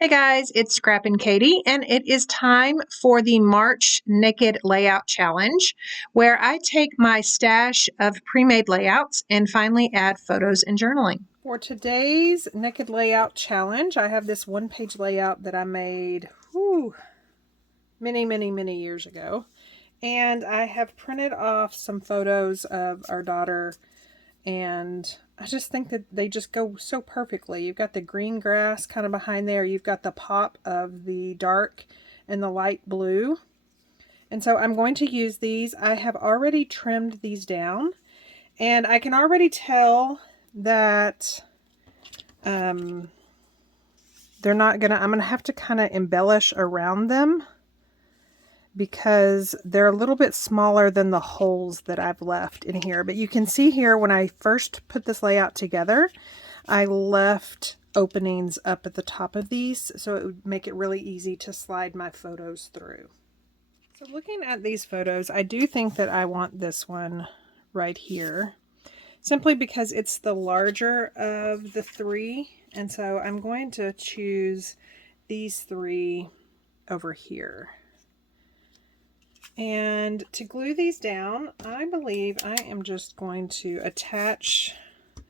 Hey guys, it's Scrappinkaty, and it is time for the March Naked Layout Challenge, where I take my stash of pre-made layouts and finally add photos and journaling. For today's Naked Layout Challenge, I have this one-page layout that I made many years ago. And I have printed off some photos of our daughter, and I just think that they just go so perfectly. You've got the green grass kind of behind there. You've got the pop of the dark and the light blue. And so I'm going to use these. I have already trimmed these down, and I can already tell that they're not gonna, I'm gonna have to kind of embellish around them because they're a little bit smaller than the holes that I've left in here. But you can see here when I first put this layout together, I left openings up at the top of these so it would make it really easy to slide my photos through. So looking at these photos, I do think that I want this one right here, simply because it's the larger of the three. And so I'm going to choose these three over here. And to glue these down, I believe I am just going to attach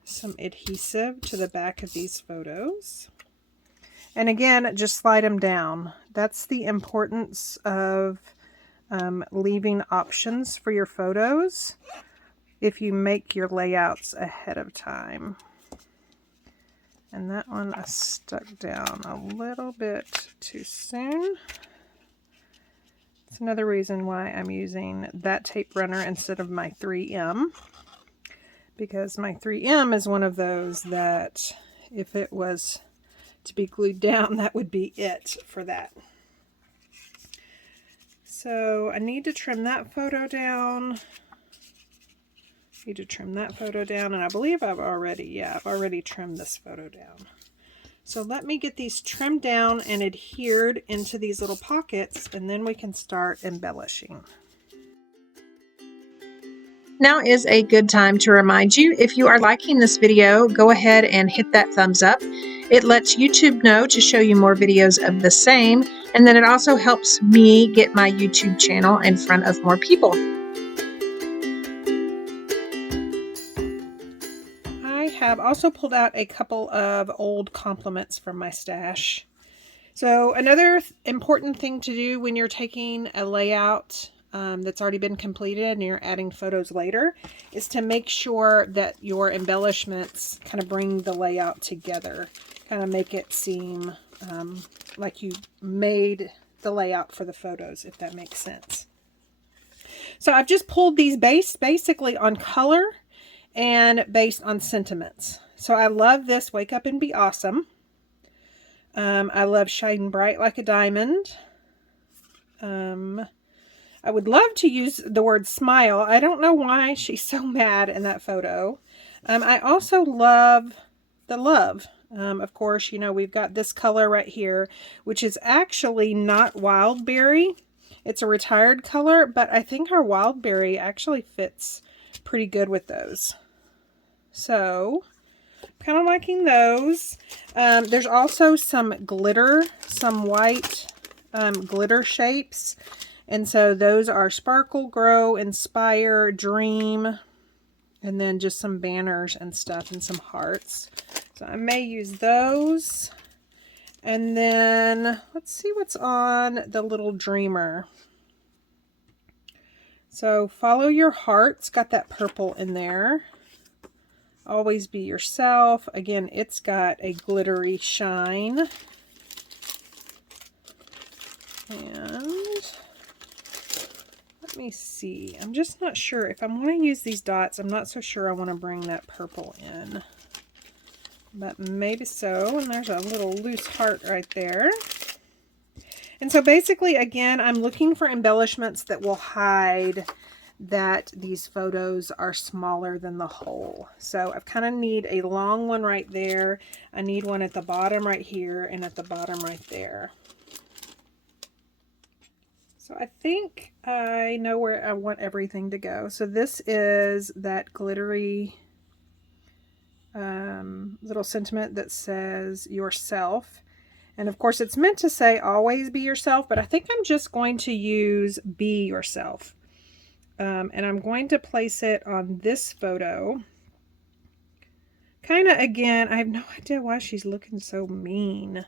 some adhesive to the back of these photos. And again, just slide them down. That's the importance of leaving options for your photos if you make your layouts ahead of time. And that one I stuck down a little bit too soon. It's another reason why I'm using that tape runner instead of my 3M, because my 3M is one of those that if it was to be glued down, that would be it for that. So I need to trim that photo down. And I believe I've already trimmed this photo down. So let me get these trimmed down and adhered into these little pockets, and then we can start embellishing. Now is a good time to remind you, if you are liking this video, go ahead and hit that thumbs up. It lets YouTube know to show you more videos of the same, and then it also helps me get my YouTube channel in front of more people. Have also pulled out a couple of old compliments from my stash. So another important thing to do when you're taking a layout that's already been completed and you're adding photos later is to make sure that your embellishments kind of bring the layout together, kind of make it seem like you made the layout for the photos, if that makes sense. So I've just pulled these basically on color and based on sentiments. So I love this Wake Up and Be Awesome. I love Shine Bright Like a Diamond. I would love to use the word smile. I don't know why she's so mad in that photo. I also love the love. Of course, you know, we've got this color right here, which is actually not Wildberry. It's a retired color, but I think our Wildberry actually fits pretty good with those. So kind of liking those. There's also some glitter, some white glitter shapes, and so those are Sparkle, Grow, Inspire, Dream, and then just some banners and stuff and some hearts. So I may use those. And then let's see what's on the little dreamer. So Follow Your Heart's got that purple in there. Always Be Yourself. Again, it's got a glittery shine. And let me see. I'm just not sure. If I want to use these dots, I'm not so sure I want to bring that purple in. But maybe so. And there's a little loose heart right there. And so basically, again, I'm looking for embellishments that will hide that these photos are smaller than the whole. So I kind of need a long one right there. I need one at the bottom right here and at the bottom right there. So I think I know where I want everything to go. So this is that glittery little sentiment that says yourself. And of course it's meant to say always be yourself, but I think I'm just going to use be yourself. And I'm going to place it on this photo. Kind of, again, I have no idea why she's looking so mean.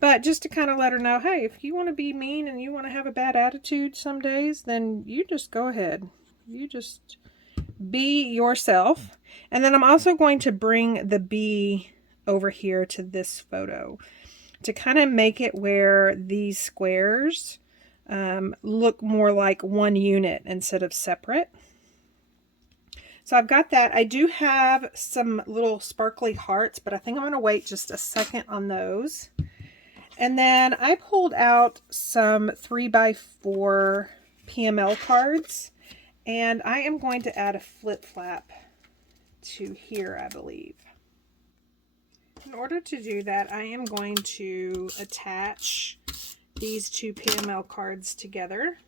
But just to kind of let her know, hey, if you want to be mean and you want to have a bad attitude some days, then you just go ahead. You just be yourself. And then I'm also going to bring the bee over here to this photo to kind of make it where these squares look more like one unit instead of separate. So I've got that. I do have some little sparkly hearts, but I think I'm going to wait just a second on those. And then I pulled out some 3x4 PML cards, and I am going to add a flip flap to here, I believe. In order to do that, I am going to attach these two PML cards together.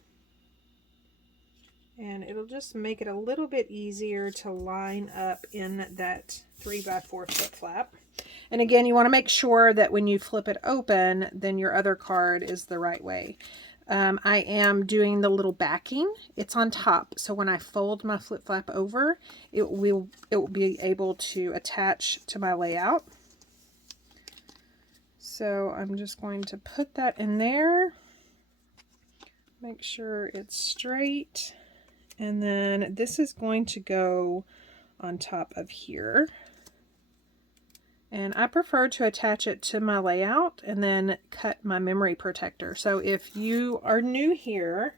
And it'll just make it a little bit easier to line up in that 3x4 flip flap. And again, you want to make sure that when you flip it open, then your other card is the right way. I am doing the little backing. It's on top, so when I fold my flip flap over, it will be able to attach to my layout. So I'm just going to put that in there. Make sure it's straight. And then this is going to go on top of here. And I prefer to attach it to my layout and then cut my memory protector. So if you are new here,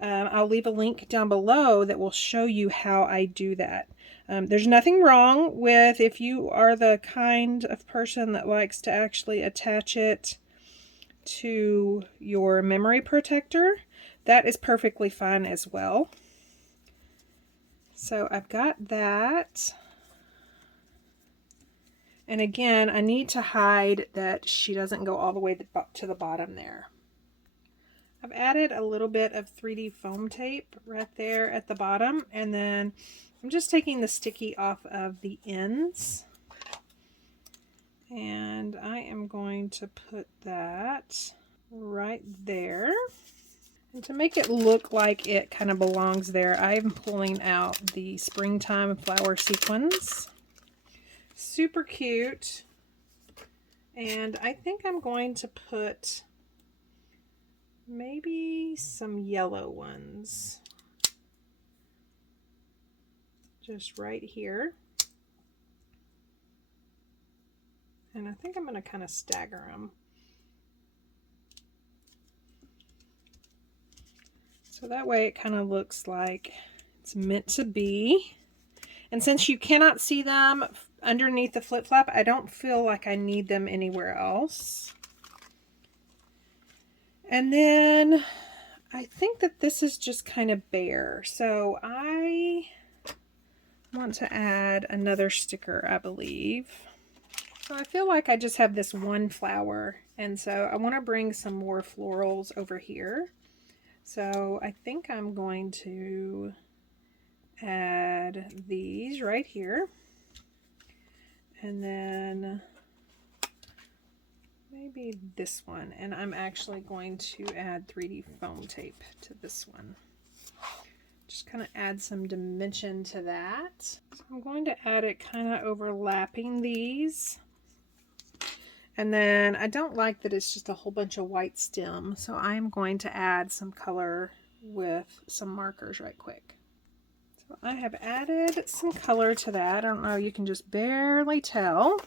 I'll leave a link down below that will show you how I do that. There's nothing wrong with if you are the kind of person that likes to actually attach it to your memory protector. That is perfectly fine as well. So I've got that. And again, I need to hide that she doesn't go all the way to the bottom there. I've added a little bit of 3D foam tape right there at the bottom, and then I'm just taking the sticky off of the ends. And I am going to put that right there. And to make it look like it kind of belongs there, I am pulling out the springtime flower sequins. Super cute. And I think I'm going to put maybe some yellow ones just right here. And I think I'm going to kind of stagger them. So that way it kind of looks like it's meant to be. And since you cannot see them underneath the flip flap, I don't feel like I need them anywhere else. And then I think that this is just kind of bare. So I want to add another sticker, I believe. So I feel like I just have this one flower, and so I want to bring some more florals over here. So I think I'm going to add these right here, and then maybe this one, and I'm actually going to add 3D foam tape to this one. Just kind of add some dimension to that. So I'm going to add it kind of overlapping these. And then I don't like that it's just a whole bunch of white stem, so I'm going to add some color with some markers right quick. So I have added some color to that. I don't know, you can just barely tell.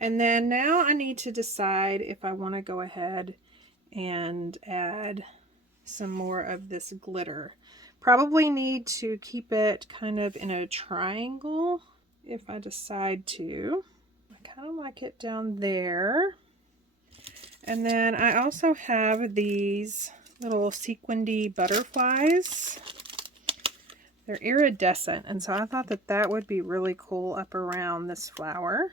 And then now I need to decide if I want to go ahead and add some more of this glitter. Probably need to keep it kind of in a triangle if I decide to. I kind of like it down there. And then I also have these little sequinedy butterflies. They're iridescent, and so I thought that that would be really cool up around this flower.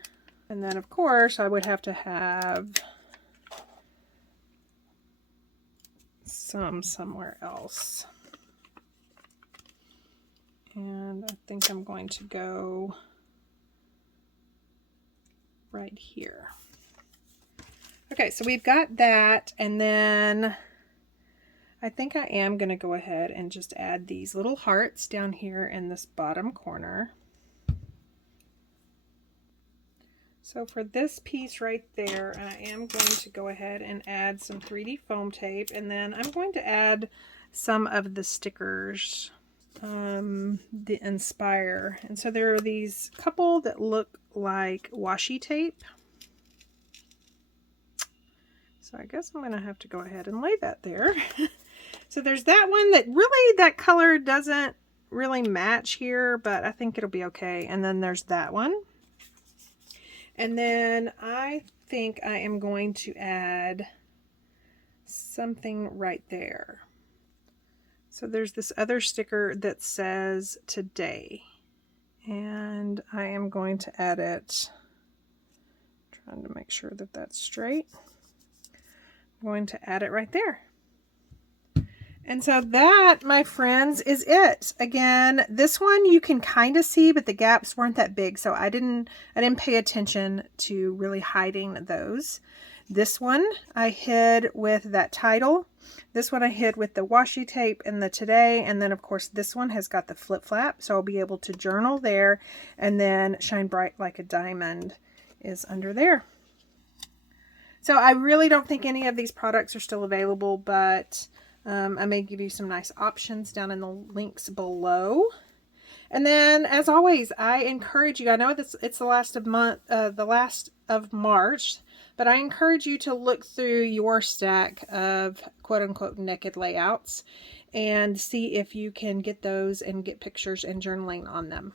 And then of course I would have to have some somewhere else. And I think I'm going to go right here. Okay, so we've got that, and then I think I am going to go ahead and just add these little hearts down here in this bottom corner. So for this piece right there, I am going to go ahead and add some 3D foam tape, and then I'm going to add some of the stickers, the Inspire. And so there are these couple that look like washi tape. So I guess I'm going to have to go ahead and lay that there. So there's that one that really, that color doesn't really match here, but I think it'll be okay. And then there's that one. And then I think I am going to add something right there. So there's this other sticker that says today, and I am going to add it, trying to make sure that that's straight. I'm going to add it right there. And so that, my friends, is it. Again, this one you can kind of see, but the gaps weren't that big, so I didn't pay attention to really hiding those. This one I hid with that title. This one I hid with the washi tape and the today, and then of course this one has got the flip flap, so I'll be able to journal there, and then Shine Bright Like a Diamond is under there. So I really don't think any of these products are still available, but I may give you some nice options down in the links below. And then, as always, I encourage you, I know it's the last of March, but I encourage you to look through your stack of quote-unquote naked layouts and see if you can get those and get pictures and journaling on them.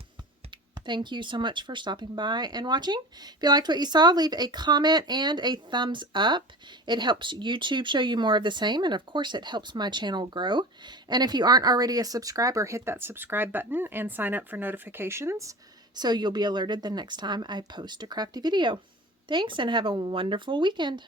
Thank you so much for stopping by and watching. If you liked what you saw, leave a comment and a thumbs up. It helps YouTube show you more of the same, and of course it helps my channel grow. And if you aren't already a subscriber, hit that subscribe button and sign up for notifications so you'll be alerted the next time I post a crafty video. Thanks, and have a wonderful weekend.